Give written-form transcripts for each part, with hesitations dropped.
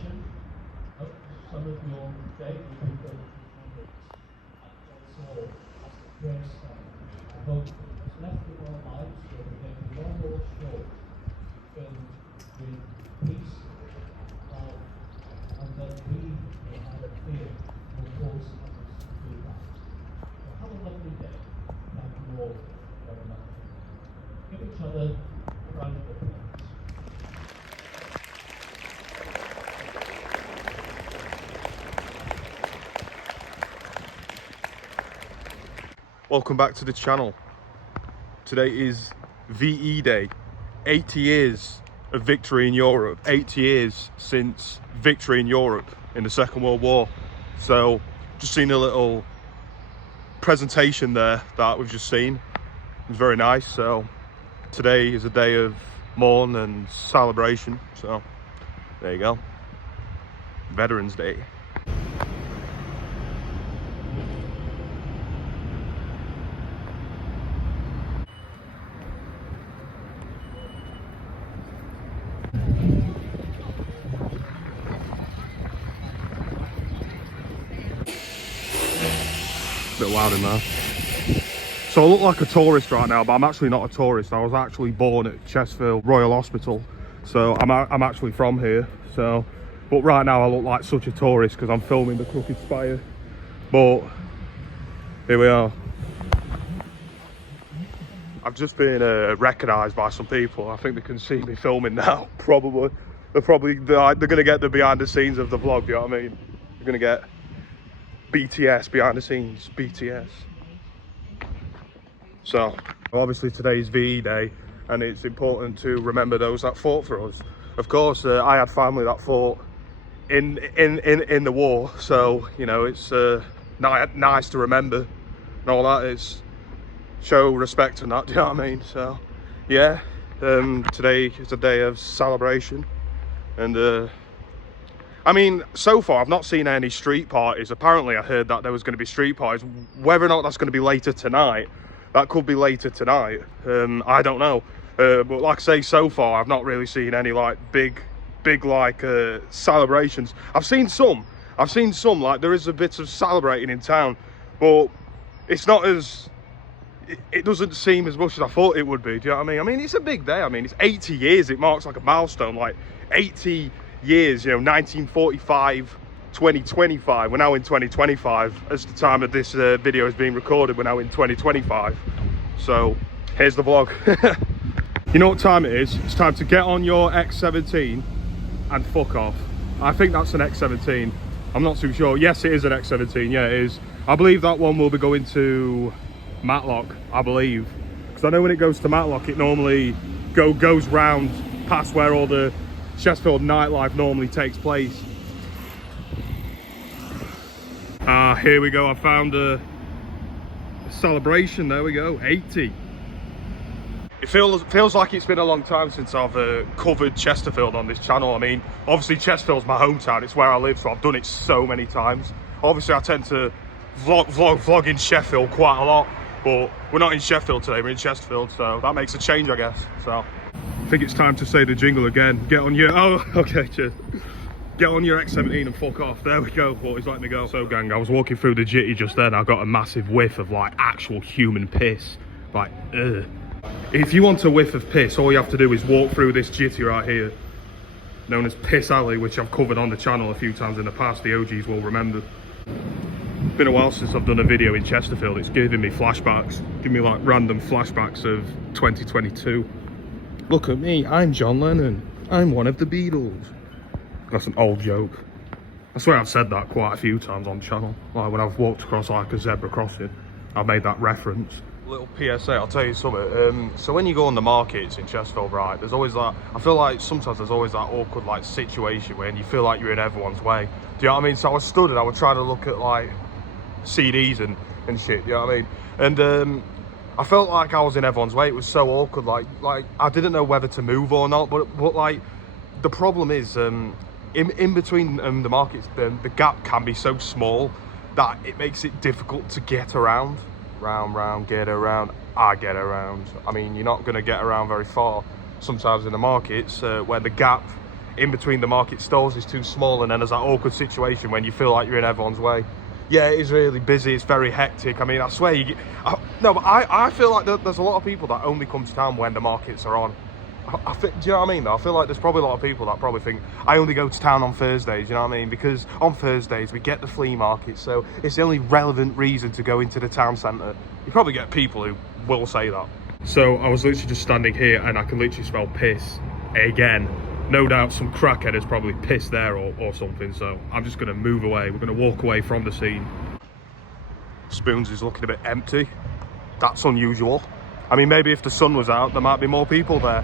celebration of some of your favorite people and also as the first time. I hope what's left of our lives will be long or short, filled with peace, love, and that we will have a fear will cause others to do that. So have a lovely day. Thank you all very much. Give each other a round of applause. Welcome back to the channel. Today is VE Day. 80 years of victory in Europe. 80 years since victory in Europe in the Second World War. So just seen a little presentation there that we've just seen. It was very nice. So today is a day of mourn and celebration. So there you go. Veterans Day. Bit loud in there. So I look like a tourist right now, but I'm actually not a tourist. I was actually born at Chesterfield Royal Hospital, so I'm actually from here. So, but right now I look like such a tourist because I'm filming the Crooked Spire. But here we are. I've just been recognised by some people. I think they can see me filming now. Probably they're going to get the behind the scenes of the vlog. You know what I mean? They're going to get BTS, behind the scenes, BTS. So obviously today's VE Day, and it's important to remember those that fought for us. Of course, I had family that fought in the war, so you know it's nice to remember and all that. Is show respect and that. Do you know what I mean? So yeah, today is a day of celebration, and I mean, so far I've not seen any street parties. Apparently I heard that there was going to be street parties. Whether or not that's going to be later tonight, that could be later tonight. I don't know. But like I say, so far I've not really seen any like big like celebrations. I've seen some like there is a bit of celebrating in town, but it's not as, it doesn't seem as much as I thought it would be. Do you know what I mean? I mean, it's a big day. I mean, it's 80 years. It marks like a milestone, like 80 years, you know, 1945, 2025. We're now in 2025. As the time of this video is being recorded, we're now in 2025. So here's the vlog. You know what time it is? It's time to get on your X17 and fuck off. I think that's an X17. I'm not too sure. Yes, it is an X17. Yeah, it is. I believe that one will be going to Matlock, I believe, because I know when it goes to Matlock it normally goes round past where all the Chesterfield nightlife normally takes place. Here we go. I found a celebration. There we go. 80. It feels like it's been a long time since I've covered Chesterfield on this channel. I mean, obviously Chesterfield's my hometown. It's where I live, so I've done it so many times. Obviously I tend to vlog in Sheffield quite a lot, but we're not in Sheffield today, we're in Chesterfield, so that makes a change, I guess. So I think it's time to say the jingle again. Get on your, oh, okay, cheers. Get on your X17 and fuck off. There we go. What, he's letting me go. So gang, I was walking through the jitty just then. I got a massive whiff of like actual human piss. Like, ugh. If you want a whiff of piss, all you have to do is walk through this jitty right here, known as Piss Alley, which I've covered on the channel a few times in the past. The OGs will remember. It's been a while since I've done a video in Chesterfield. It's giving me flashbacks, giving me like random flashbacks of 2022. Look at me, I'm John Lennon. I'm one of the Beatles. That's an old joke. I swear I've said that quite a few times on the channel. Like when I've walked across like a zebra crossing, I've made that reference. Little PSA, I'll tell you something. So when you go on the markets in Chesterfield, right, there's always that, I feel like sometimes there's always that awkward like situation where you feel like you're in everyone's way. Do you know what I mean? So I was stood and I was trying to look at like CDs and shit, you know what I mean? And I felt like I was in everyone's way. It was so awkward, like I didn't know whether to move or not, but like the problem is in between the markets, the gap can be so small that it makes it difficult to get around. Round, get around, I get around. I mean, you're not going to get around very far sometimes in the markets where the gap in between the market stalls is too small, and then there's that awkward situation when you feel like you're in everyone's way. Yeah, it is really busy, it's very hectic. I mean, I swear you get... No, but I feel like there's a lot of people that only come to town when the markets are on. Do you know what I mean, though? I feel like there's probably a lot of people that probably think, I only go to town on Thursdays, you know what I mean? Because on Thursdays, we get the flea market, so it's the only relevant reason to go into the town centre. You probably get people who will say that. So I was literally just standing here, and I can literally smell piss again. No doubt some crackhead has probably pissed there or something, so I'm just going to move away. We're going to walk away from the scene. Spoons is looking a bit empty. That's unusual. I mean, maybe if the sun was out, there might be more people there.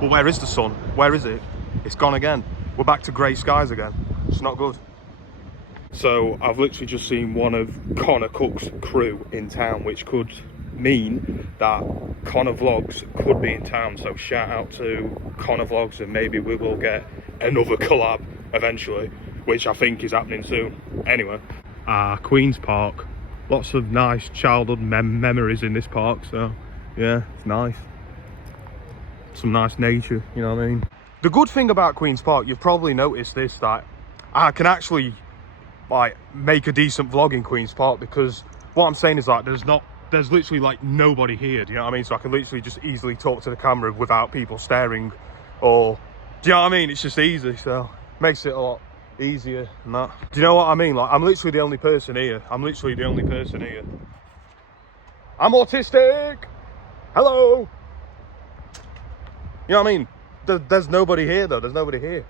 But where is the sun? Where is it? It's gone again. We're back to grey skies again. It's not good. So I've literally just seen one of Connor Cook's crew in town, which could mean that Connor Vlogs could be in town. So shout out to Connor Vlogs, and maybe we will get another collab eventually, which I think is happening soon. Anyway, Queen's Park. Lots of nice childhood memories in this park, so yeah, it's nice. Some nice nature, you know what I mean? The good thing about Queen's Park, you've probably noticed this, that I can actually like make a decent vlog in Queen's Park, because what I'm saying is like there's literally like nobody here, do you know what I mean? So I can literally just easily talk to the camera without people staring, or do you know what I mean? It's just easy, so makes it a lot easier than that. Do you know what I mean? Like, I'm literally the only person here. I'm literally the only person here. I'm autistic. Hello. You know what I mean? There's nobody here though. There's nobody here.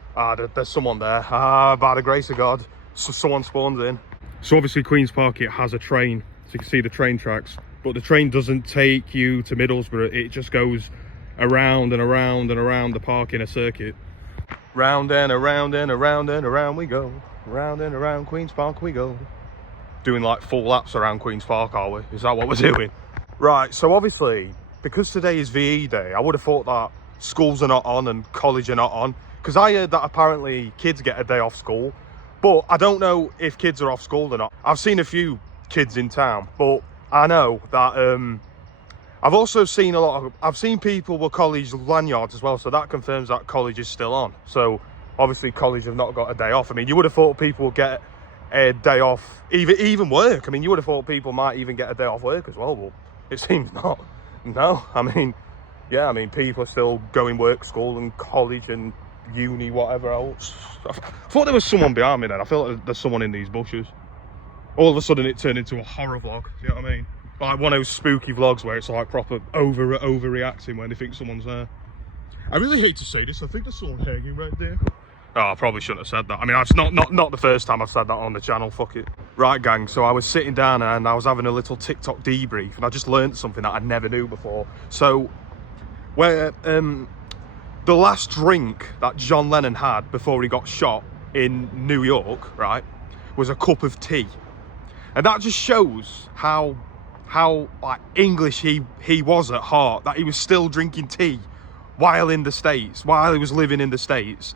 There's someone there. By the grace of God, someone spawns in. So obviously Queen's Park, it has a train, so you can see the train tracks, but the train doesn't take you to Middlesbrough. It just goes around and around and around the park in a circuit. Round and around and around and around we go. Round and around Queen's Park we go. Doing like full laps around Queen's Park, are we? Is that what we're doing? Right, so obviously, because today is VE day, I would have thought that schools are not on and college are not on, because I heard that apparently kids get a day off school, but I don't know if kids are off school or not. I've seen a few kids in town, but I know that I've also seen I've seen people with college lanyards as well, so that confirms that college is still on. So obviously college have not got a day off. I mean, you would have thought people would get a day off, even work. I mean, you would have thought people might even get a day off work as well, but it seems not. No, I mean, yeah, I mean, people are still going work, school and college and uni, whatever else. I thought there was someone behind me then. I feel like there's someone in these bushes. All of a sudden it turned into a horror vlog, you know what I mean? Like one of those spooky vlogs where it's like proper overreacting when they think someone's there. I really hate to say this, I think there's someone hanging right there. Oh, I probably shouldn't have said that. I mean, it's not the first time I've said that on the channel, fuck it. Right, gang, so I was sitting down and I was having a little TikTok debrief, and I just learned something that I never knew before. So, where the last drink that John Lennon had before he got shot in New York, right, was a cup of tea. And that just shows how like English he was at heart, that he was still drinking tea while in the States, while he was living in the States.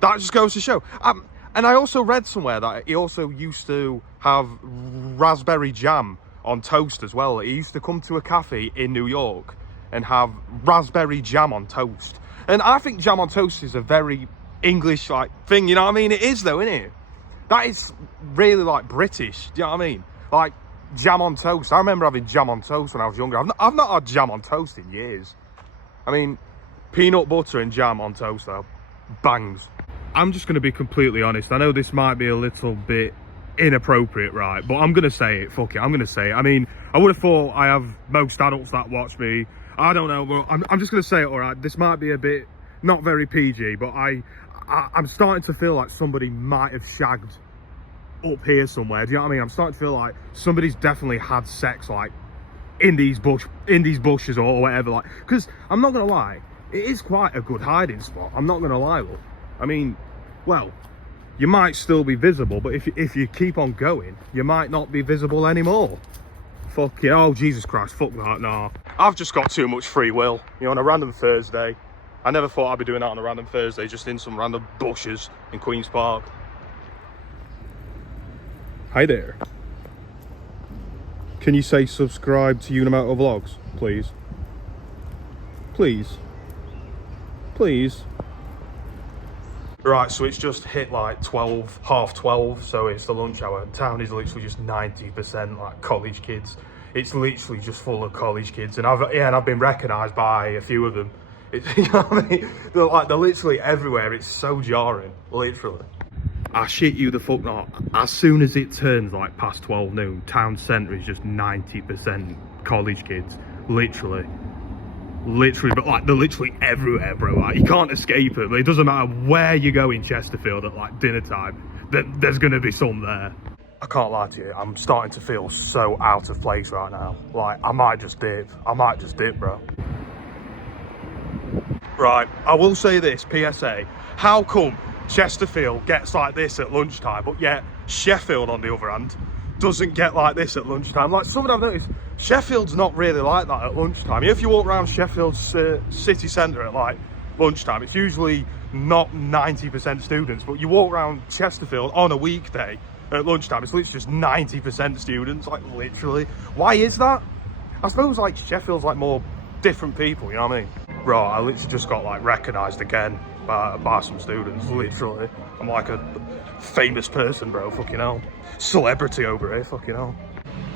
That just goes to show. And I also read somewhere that he also used to have raspberry jam on toast as well. He used to come to a cafe in New York and have raspberry jam on toast. And I think jam on toast is a very English like thing, you know what I mean? It is though, isn't it? That is really like British, do you know what I mean? Like jam on toast. I remember having jam on toast when I was younger. I've not had jam on toast in years. I mean, peanut butter and jam on toast though, bangs. I'm just going to be completely honest. I know this might be a little bit inappropriate, right? But I'm going to say it. Fuck it. I'm going to say it. I mean, I would have thought I have most adults that watch me. I don't know, but I'm just going to say it, all right? This might be a bit not very PG, but I'm starting to feel like somebody might have shagged up here somewhere. Do you know what I mean? I'm starting to feel like somebody's definitely had sex, like in these bushes or whatever. Like, because I'm not going to lie, it is quite a good hiding spot. I'm not going to lie, look. I mean, well, you might still be visible, but if you keep on going, you might not be visible anymore. Fuck it. Oh, Jesus Christ, fuck that, nah. I've just got too much free will, you know, on a random Thursday. I never thought I'd be doing that on a random Thursday, just in some random bushes in Queen's Park. Hi there. Can you say subscribe to Unimoto Vlogs, please? Please. Please. Right, so it's just hit like 12, half 12, so it's the lunch hour. Town is literally just 90% like college kids. It's literally just full of college kids, and I've been recognised by a few of them. It's, you know what I mean? They're literally everywhere. It's so jarring, literally. I shit you the fuck not. As soon as it turns like past 12 noon, town centre is just 90% college kids, literally, but like they're literally everywhere, bro. Like you can't escape them. It doesn't matter where you go in Chesterfield at like dinner time, there's gonna be some there. I can't lie to you, I'm starting to feel so out of place right now. Like I might just dip, bro. Right, I will say this, PSA, how come Chesterfield gets like this at lunchtime, but yet Sheffield, on the other hand, doesn't get like this at lunchtime? Like something I've noticed, Sheffield's not really like that at lunchtime. If you walk around Sheffield's city centre at like lunchtime, it's usually not 90% students, but you walk around Chesterfield on a weekday at lunchtime, it's literally just 90% students, like literally. Why is that? I suppose like Sheffield's like more different people, you know what I mean? Right, I literally just got like recognised again by some students, literally. I'm like a famous person, bro, fucking hell. Celebrity over here, fucking hell.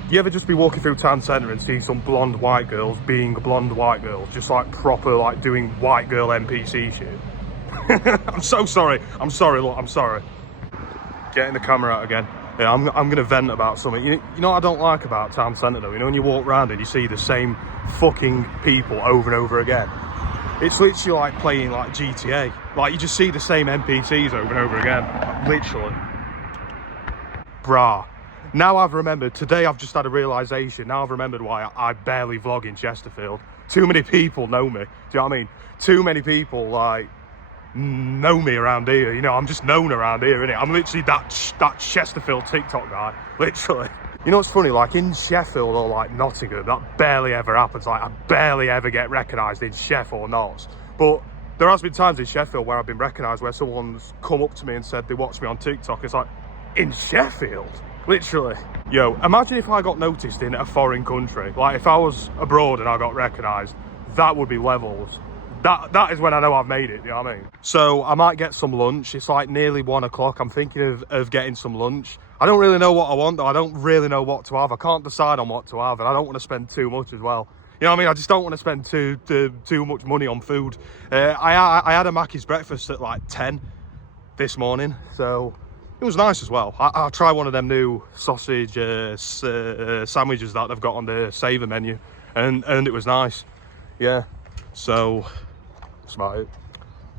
You ever just be walking through town centre and see some blonde white girls being blonde white girls, just like proper like doing white girl NPC shit? I'm so sorry. I'm sorry, look, I'm sorry. Getting the camera out again. Yeah, I'm gonna vent about something. You know what I don't like about town centre though? You know when you walk around and you see the same fucking people over and over again? It's literally like playing like GTA. Like you just see the same NPCs over and over again. Literally. Brah. Now I've remembered, today I've just had a realisation, now I've remembered why I barely vlog in Chesterfield. Too many people know me, do you know what I mean? Too many people, like, know me around here, you know, I'm just known around here, innit? I'm literally that Chesterfield TikTok guy, literally. You know what's funny, like in Sheffield or like Nottingham, that barely ever happens, like I barely ever get recognised in Sheff or Notts. But there has been times in Sheffield where I've been recognised, where someone's come up to me and said they watched me on TikTok. It's like, in Sheffield? Literally. Yo, imagine if I got noticed in a foreign country. Like if I was abroad and I got recognised, that would be levels. That is when I know I've made it, you know what I mean? So I might get some lunch. It's like nearly 1 o'clock. I'm thinking of getting some lunch. I don't really know what I want though. I don't really know what to have. I can't decide on what to have, and I don't want to spend too much as well. You know what I mean? I just don't want to spend too much money on food. I had a Mackey's breakfast at like 10 this morning, so it was nice as well. I'll try one of them new sausage sandwiches that they've got on the Savour menu, and it was nice. Yeah, so that's about it.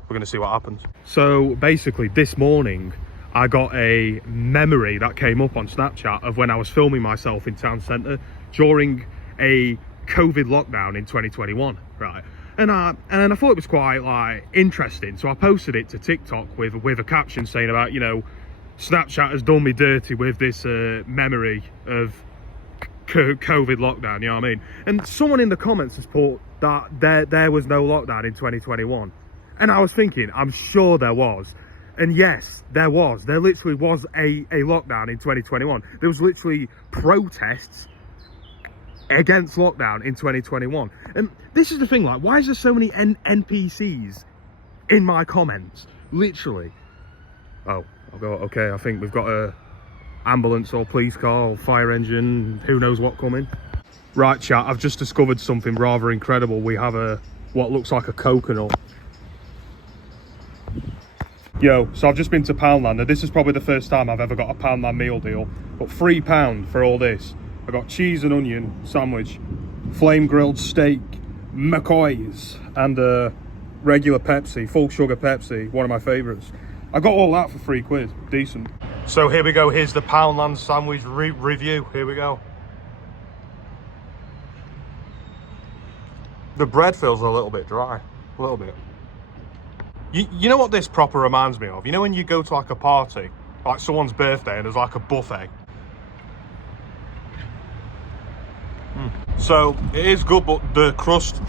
We're gonna see what happens. So basically this morning I got a memory that came up on Snapchat of when I was filming myself in town centre during a COVID lockdown in 2021, right? And I thought it was quite like interesting, so I posted it to TikTok with a caption saying about, you know, Snapchat has done me dirty with this memory of COVID lockdown, you know what I mean? And someone in the comments has put that there was no lockdown in 2021. And I was thinking, I'm sure there was. And yes, there was. There literally was a lockdown in 2021. There was literally protests against lockdown in 2021. And this is the thing, like, why is there so many NPCs in my comments? Literally. Oh, I'll go, okay, I think we've got a ambulance or police car or fire engine, who knows what coming. Right, chat, I've just discovered something rather incredible. We have what looks like a coconut. Yo, so I've just been to Poundland, and this is probably the first time I've ever got a Poundland meal deal, but £3 for all this. I got cheese and onion sandwich, flame grilled steak, McCoy's, and a regular Pepsi, full sugar Pepsi, one of my favourites. I got all that for £3, decent. So here we go, here's the Poundland sandwich review, here we go. The bread feels a little bit dry, a little bit. You know what this proper reminds me of? You know when you go to like a party, like someone's birthday, and there's like a buffet? So it is good, but the crust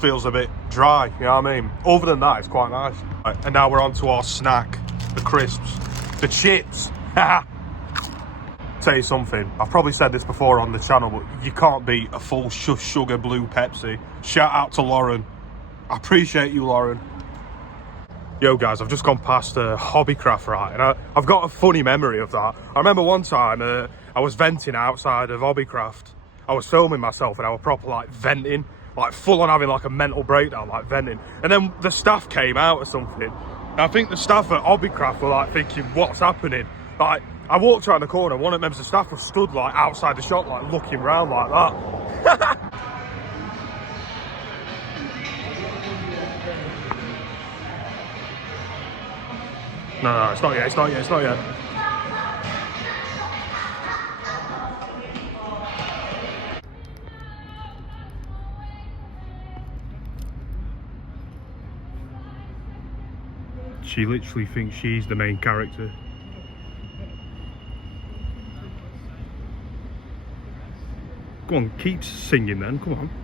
feels a bit dry, you know what I mean? Other than that, it's quite nice. Right, and now we're on to our snack, the crisps, the chips. Tell you something, I've probably said this before on the channel, but you can't beat a full sugar blue Pepsi. Shout out to Lauren. I appreciate you, Lauren. Yo guys, I've just gone past a Hobbycraft, right, and I've got a funny memory of that. I remember one time I was venting outside of Hobbycraft. I was filming myself and I was proper like venting, like full on having like a mental breakdown, like venting. And then the staff came out or something. And I think the staff at Hobbycraft were like thinking, what's happening? Like, I walked around the corner, one of the members of staff was stood like outside the shop, like looking around like that. No, it's not yet, it's not yet, it's not yet. She literally thinks she's the main character. Go on, keep singing then, come on.